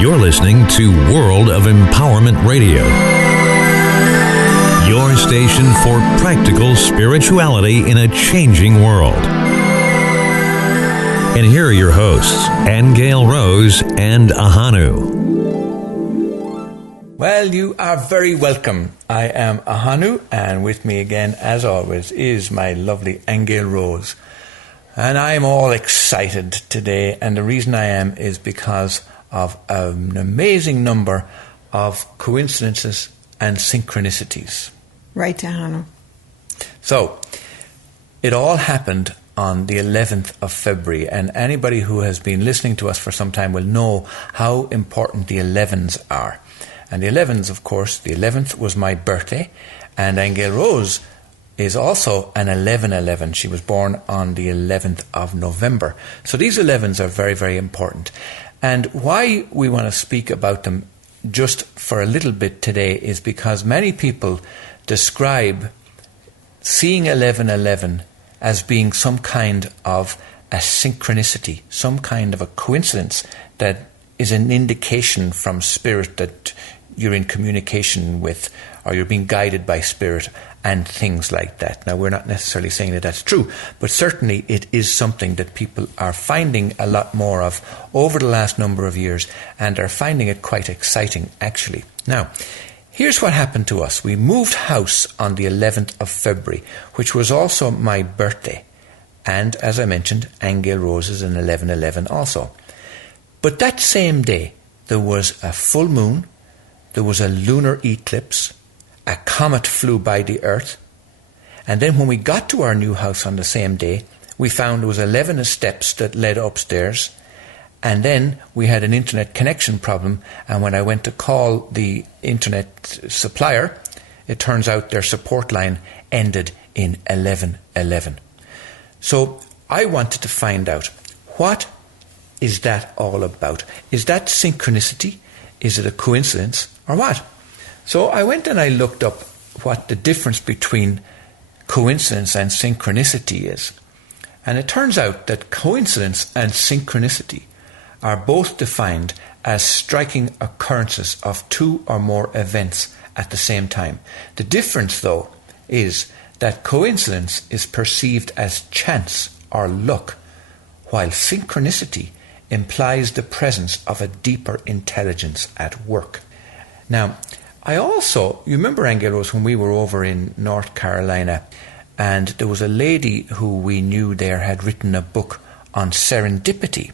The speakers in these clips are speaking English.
You're listening to World of Empowerment Radio, your station for practical spirituality in a changing world. And here are your hosts, Aingeal Rose and Ahonu. Well, you are very welcome. I am Ahonu, and with me again, as always, is my lovely Aingeal Rose. And I'm all excited today, and the reason I am is because of an amazing number of coincidences and synchronicities. Right, Ahonu. So, it all happened on the 11th of February, and anybody who has been listening to us for some time will know how important the 11s are. And the 11s, of course, the 11th was my birthday, and Aingeal Rose is also an 11-11. She was born on the 11th of November. So these 11s are very, very important. And why we want to speak about them just for a little bit today is because many people describe seeing 11-11 as being some kind of a synchronicity, some kind of a coincidence that is an indication from spirit that you're in communication with, or you're being guided by spirit and things like that. Now, we're not necessarily saying that that's true, but certainly it is something that people are finding a lot more of over the last number of years, and are finding it quite exciting, actually. Now, here's what happened to us. We moved house on the 11th of February, which was also my birthday. And as I mentioned, Aingeal Rose is an 11-11 also. But that same day, there was a full moon, there was a lunar eclipse, a comet flew by the earth, and then when we got to our new house on the same day, we found there was 11 steps that led upstairs, and then we had an internet connection problem, and when I went to call the internet supplier, it turns out their support line ended in 1111. So I wanted to find out, what is that all about? Is that synchronicity? Is it a coincidence or what? So I went and I looked up what the difference between coincidence and synchronicity is. And it turns out that coincidence and synchronicity are both defined as striking occurrences of two or more events at the same time. The difference, though, is that coincidence is perceived as chance or luck, while synchronicity implies the presence of a deeper intelligence at work. Now, you remember, Aingeal Rose, when we were over in North Carolina, and there was a lady who we knew there had written a book on serendipity.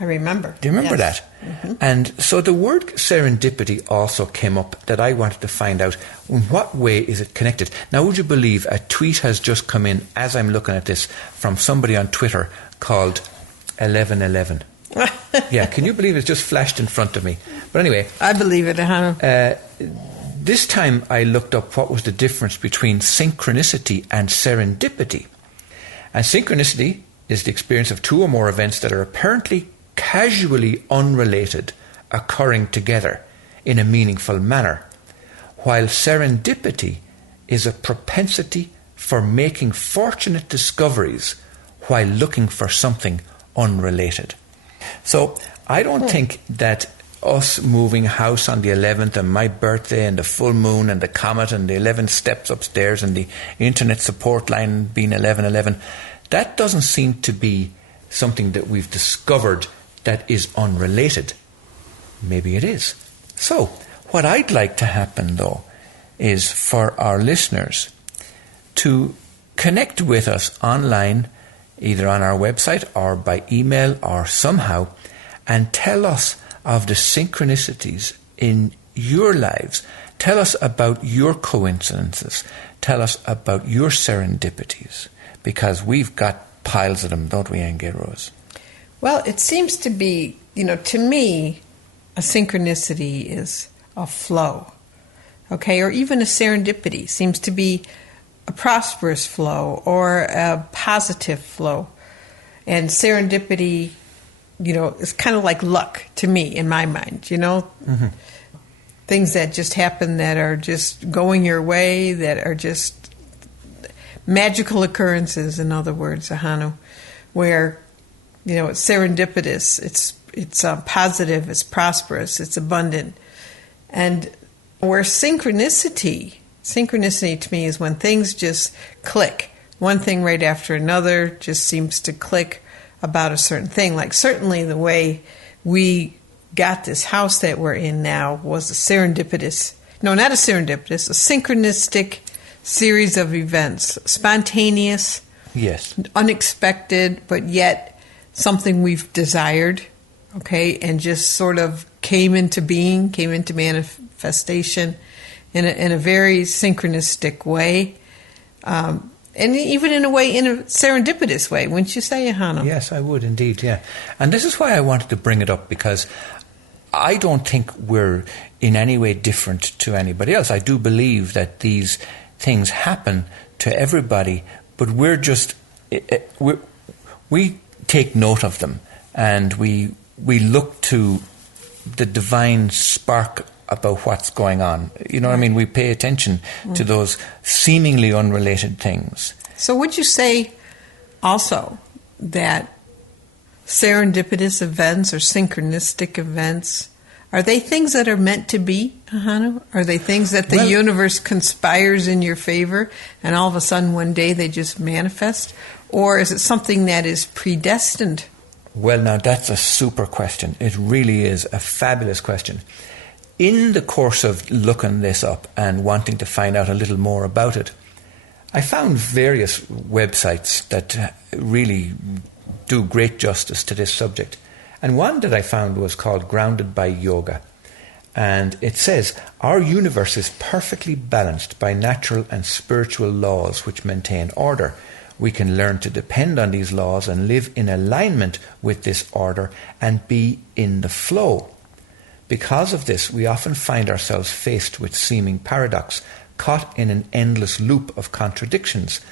I remember. Do you remember yes. that? Mm-hmm. And so the word serendipity also came up, that I wanted to find out in what way is it connected. Now, would you believe a tweet has just come in as I'm looking at this from somebody on Twitter called 1111. Yeah, can you believe it's just flashed in front of me? But anyway, I believe it, Ahonu. This time I looked up what was the difference between synchronicity and serendipity. And synchronicity is the experience of two or more events that are apparently casually unrelated occurring together in a meaningful manner, while serendipity is a propensity for making fortunate discoveries while looking for something unrelated. So I don't think that us moving house on the 11th and my birthday and the full moon and the comet and the 11 steps upstairs and the internet support line being 1111, that doesn't seem to be something that we've discovered that is unrelated. Maybe it is. So what I'd like to happen, though, is for our listeners to connect with us online, either on our website or by email or somehow, and tell us of the synchronicities in your lives. Tell us about your coincidences. Tell us about your serendipities, because we've got piles of them, don't we, Aingeal Rose? Well, it seems to be, to me, a synchronicity is a flow, okay? Or even a serendipity seems to be a prosperous flow or a positive flow. And serendipity, is kind of like luck to me in my mind, Mm-hmm. Things that just happen that are just going your way, that are just magical occurrences, in other words, Ahonu, where, it's serendipitous. it's positive, it's prosperous, it's abundant. And where synchronicity to me is when things just click. One thing right after another just seems to click about a certain thing. Like certainly the way we got this house that we're in now was a synchronistic series of events. Spontaneous, yes, unexpected, but yet something we've desired, okay, and just sort of came into being, came into manifestation in a very synchronistic way. And even in a serendipitous way, wouldn't you say, Ahonu? Yes, I would indeed, yeah. And this is why I wanted to bring it up, because I don't think we're in any way different to anybody else. I do believe that these things happen to everybody, but we're just, we take note of them, and we look to the divine spark about what's going on. You know what I mean? We pay attention to those seemingly unrelated things. So would you say also that serendipitous events or synchronistic events, are they things that are meant to be, Ahonu? Are they things that the universe conspires in your favor and all of a sudden one day they just manifest? Or is it something that is predestined? Well, now that's a super question. It really is a fabulous question. In the course of looking this up and wanting to find out a little more about it, I found various websites that really do great justice to this subject. And one that I found was called Grounded by Yoga. And it says, our universe is perfectly balanced by natural and spiritual laws which maintain order. We can learn to depend on these laws and live in alignment with this order and be in the flow. Because of this, we often find ourselves faced with seeming paradox, caught in an endless loop of contradictions.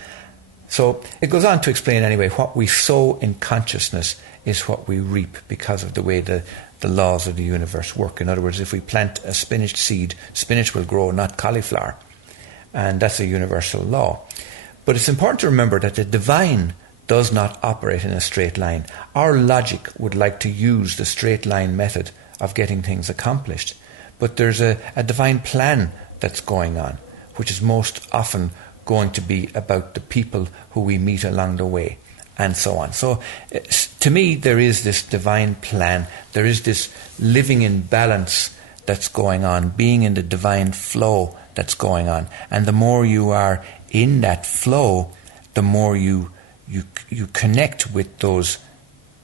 So it goes on to explain anyway, what we sow in consciousness is what we reap because of the way the laws of the universe work. In other words, if we plant a spinach seed, spinach will grow, not cauliflower. And that's a universal law. But it's important to remember that the divine does not operate in a straight line. Our logic would like to use the straight line method of getting things accomplished. But there's a divine plan that's going on, which is most often going to be about the people who we meet along the way, and so on. So to me, there is this divine plan. There is this living in balance that's going on, being in the divine flow that's going on. And the more you are in that flow, the more you connect with those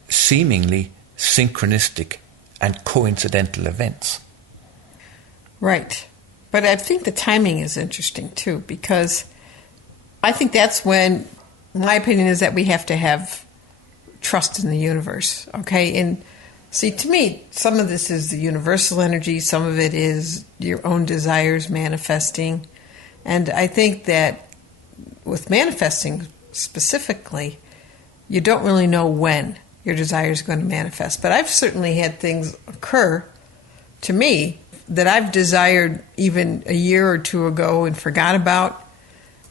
seemingly synchronistic and coincidental events. Right. But I think the timing is interesting too, because I think that's when, my opinion is that we have to have trust in the universe, okay? And see, to me, some of this is the universal energy, some of it is your own desires manifesting. And I think that with manifesting specifically, you don't really know when your desire is going to manifest. But I've certainly had things occur to me that I've desired even a year or two ago and forgot about,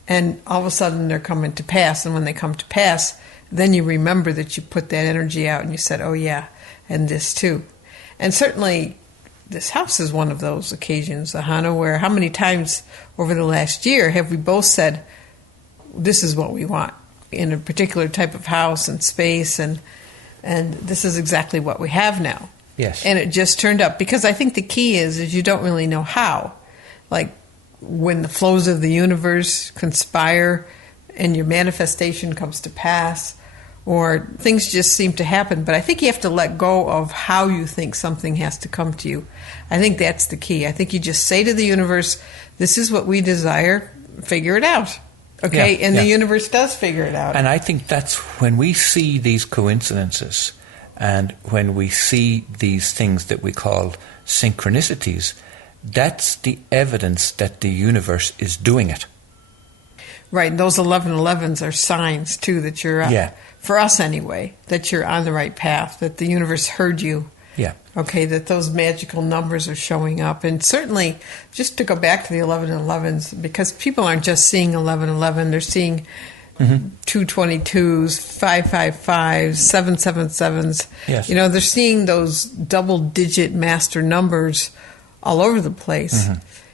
and all of a sudden they're coming to pass. And when they come to pass, then you remember that you put that energy out and you said, oh yeah, and this too. And certainly this house is one of those occasions, Ahonu, where how many times over the last year have we both said, this is what we want in a particular type of house and space, and this is exactly what we have now. Yes. And it just turned up. Because I think the key is you don't really know how. Like when the flows of the universe conspire and your manifestation comes to pass, or things just seem to happen. But I think you have to let go of how you think something has to come to you. I think that's the key. I think you just say to the universe, this is what we desire, figure it out. Okay, and the universe does figure it out. And I think that's when we see these coincidences and when we see these things that we call synchronicities, that's the evidence that the universe is doing it. Right, and those 1111s are signs, too, that you're, for us anyway, that you're on the right path, that the universe heard you. Yeah. Okay, that those magical numbers are showing up. And certainly, just to go back to the 1111s, because people aren't just seeing 1111, they're seeing 222s, 555s, 777s. Yes. You know, they're seeing those double-digit master numbers all over the place.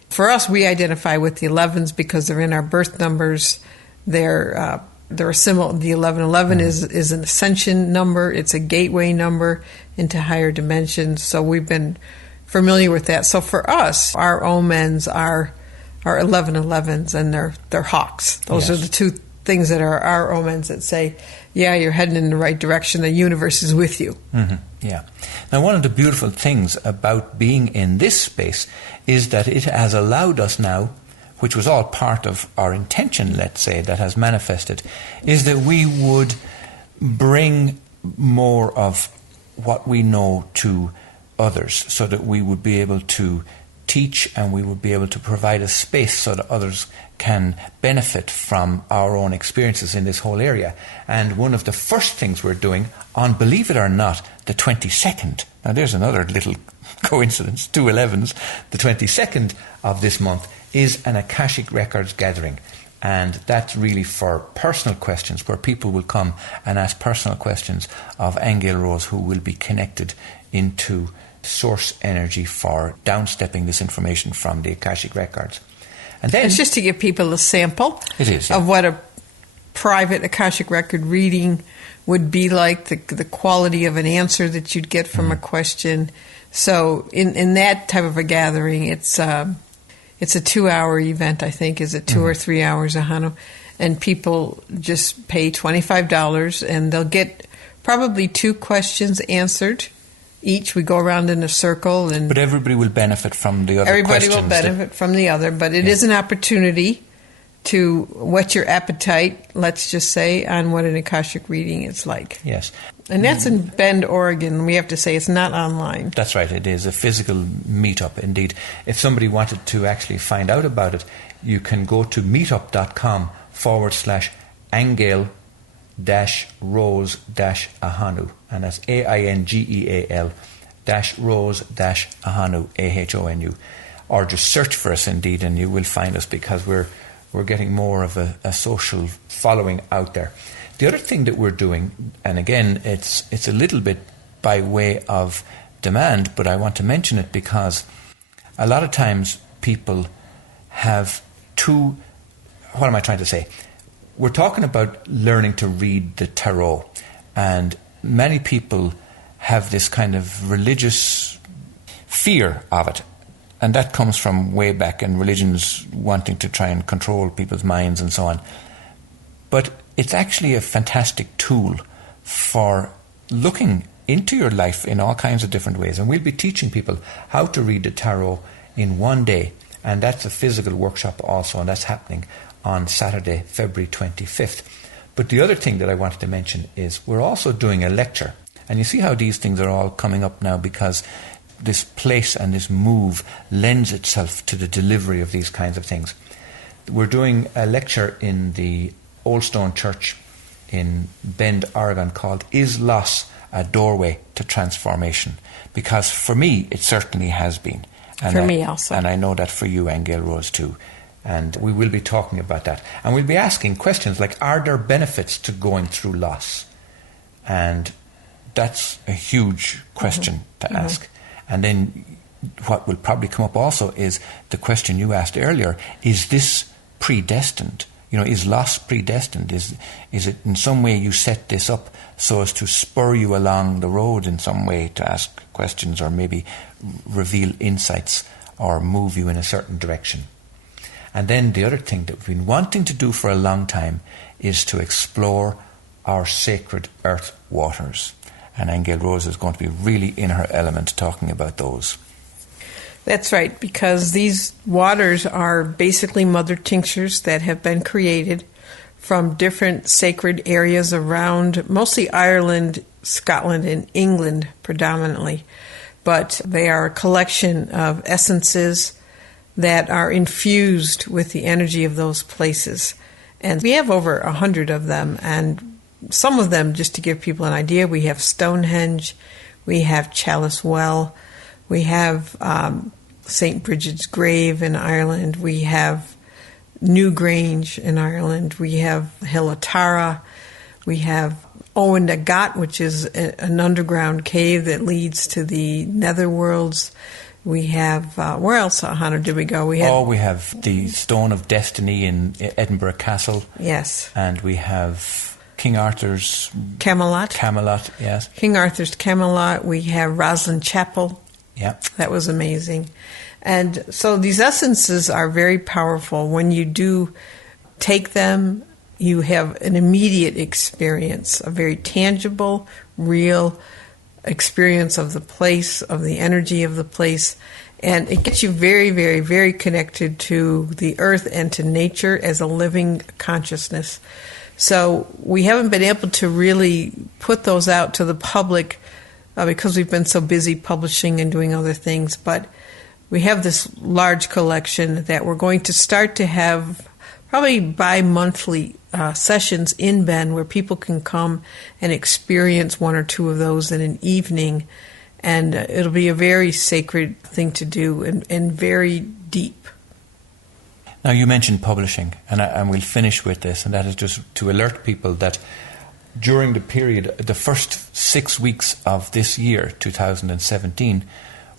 For us, we identify with the 11s because they're in our birth numbers. They're similar. The 1111 is an ascension number. It's a gateway number into higher dimensions. So we've been familiar with that. So for us, our omens are 1111s, and they're hawks. Those are the two things that are our omens that say, yeah, you're heading in the right direction. The universe is with you. Yeah. Now, one of the beautiful things about being in this space is that it has allowed us now, which was all part of our intention, let's say, that has manifested, is that we would bring more of what we know to others, so that we would be able to teach and we would be able to provide a space so that others can benefit from our own experiences in this whole area. And one of the first things we're doing on, believe it or not, the 22nd, now there's another little coincidence, 211s, the 22nd of this month is an Akashic Records gathering. And that's really for personal questions, where people will come and ask personal questions of Aingeal Rose, who will be connected into source energy for downstepping this information from the Akashic Records. And then it's just to give people a sample of what a private Akashic Record reading would be like, the quality of an answer that you'd get from a question. So in that type of a gathering, it's a 2-hour event, I think. Is it 2 or 3 hours, Ahonu? And people just pay $25, and they'll get probably 2 questions answered each. We go around in a circle, but everybody will benefit from the other everybody questions. Will benefit from the other, but it is an opportunity to whet your appetite, let's just say, on what an Akashic reading is like. Yes. And that's in Bend, Oregon. We have to say it's not online. That's right. It is a physical meetup, indeed. If somebody wanted to actually find out about it, you can go to meetup.com/Aingeal Rose Ahonu, and that's AINGEAL Rose Ahonu AHONU, or just search for us, indeed, and you will find us, because we're getting more of a social following out there. The other thing that we're doing, and again it's a little bit by way of demand, but I want to mention it because a lot of times people have what am I trying to say? We're talking about learning to read the tarot, and many people have this kind of religious fear of it, and that comes from way back in religions wanting to try and control people's minds and so on. But it's actually a fantastic tool for looking into your life in all kinds of different ways, and we'll be teaching people how to read the tarot in one day, and that's a physical workshop also, and that's happening on Saturday, February 25th. But the other thing that I wanted to mention is we're also doing a lecture. And you see how these things are all coming up now, because this place and this move lends itself to the delivery of these kinds of things. We're doing a lecture in the Old Stone Church in Bend, Oregon, called Is Loss a Doorway to Transformation? Because for me, it certainly has been. And for me also. And I know that for you, Aingeal Rose, too. And we will be talking about that. And we'll be asking questions like, are there benefits to going through loss? And that's a huge question to ask. And then what will probably come up also is the question you asked earlier, is this predestined? You know, is loss predestined? Is it in some way you set this up so as to spur you along the road in some way to ask questions, or maybe reveal insights or move you in a certain direction? And then the other thing that we've been wanting to do for a long time is to explore our sacred earth waters. And Aingeal Rose is going to be really in her element talking about those. That's right, because these waters are basically mother tinctures that have been created from different sacred areas around, mostly Ireland, Scotland, and England predominantly. But they are a collection of essences that are infused with the energy of those places. And we have over 100 of them, and some of them, just to give people an idea, we have Stonehenge, we have Chalice Well, we have St. Bridget's Grave in Ireland, we have Newgrange in Ireland. We have Hilatara. We have Ahonu Aingeal, which is an underground cave that leads to the netherworlds. We have, where else, Ahonu, did we go? We have the Stone of Destiny in Edinburgh Castle. Yes. And we have King Arthur's... Camelot, yes. King Arthur's Camelot. We have Roslin Chapel. Yeah. That was amazing. And so these essences are very powerful. When you do take them, you have an immediate experience, a very tangible, real experience of the place, of the energy of the place. And it gets you very, very, very connected to the earth and to nature as a living consciousness. So we haven't been able to really put those out to the public because we've been so busy publishing and doing other things. But we have this large collection that we're going to start to have probably bi-monthly sessions in Bend where people can come and experience one or two of those in an evening. And it'll be a very sacred thing to do and very deep. Now, you mentioned publishing, and we'll finish with this, and that is just to alert people that during the period, the first 6 weeks of this year, 2017,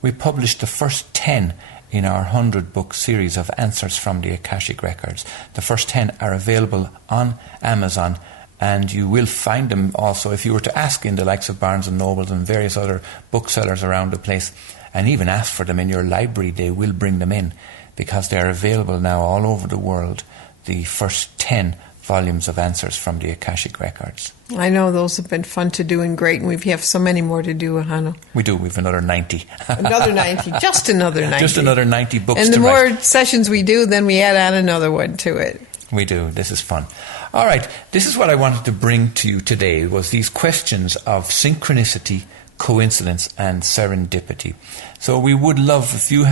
we published the first 10 in our 100-book series of Answers from the Akashic Records. The first 10 are available on Amazon, and you will find them also if you were to ask in the likes of Barnes & Noble and various other booksellers around the place, and even ask for them in your library, they will bring them in, because they're available now all over the world, the first 10 volumes of Answers from the Akashic Records. I know those have been fun to do and great, and we have so many more to do, Ahonu. We do. We have another 90. Another 90. Just another 90. Just another 90 books and to write. And the more sessions we do, then we add on another one to it. We do. This is fun. All right. This is what I wanted to bring to you today, was these questions of synchronicity, coincidence, and serendipity. So we would love if you...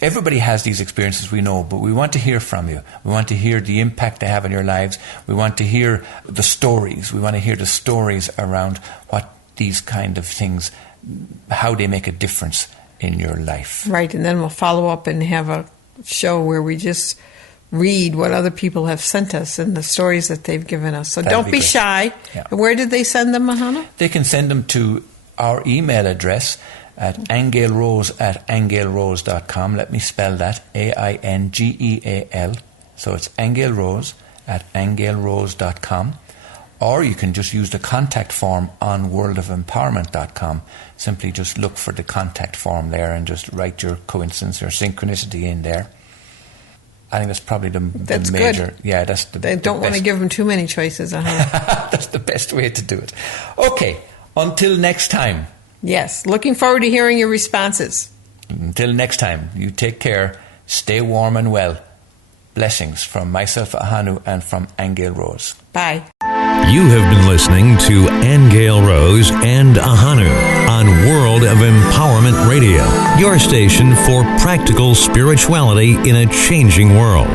everybody has these experiences, we know, but we want to hear from you. We want to hear the impact they have on your lives. We want to hear the stories. We want to hear the stories around what these kind of things, how they make a difference in your life. Right, and then we'll follow up and have a show where we just read what other people have sent us and the stories that they've given us. So don't be shy. Yeah. Where did they send them, Ahonu? They can send them to our email address at aingealrose@aingealrose.com. Let me spell that, Aingeal. So it's aingealrose@aingealrose.com. Or you can just use the contact form on worldofempowerment.com. Simply just look for the contact form there and just write your coincidence or synchronicity in there. I think that's probably the major... Good. Yeah, that's the They don't want to give them too many choices, That's the best way to do it. Okay, until next time. Yes, looking forward to hearing your responses. Until next time, you take care, stay warm and well. Blessings from myself, Ahonu, and from Aingeal Rose. Bye. You have been listening to Aingeal Rose and Ahonu on World of Empowerment Radio, your station for practical spirituality in a changing world.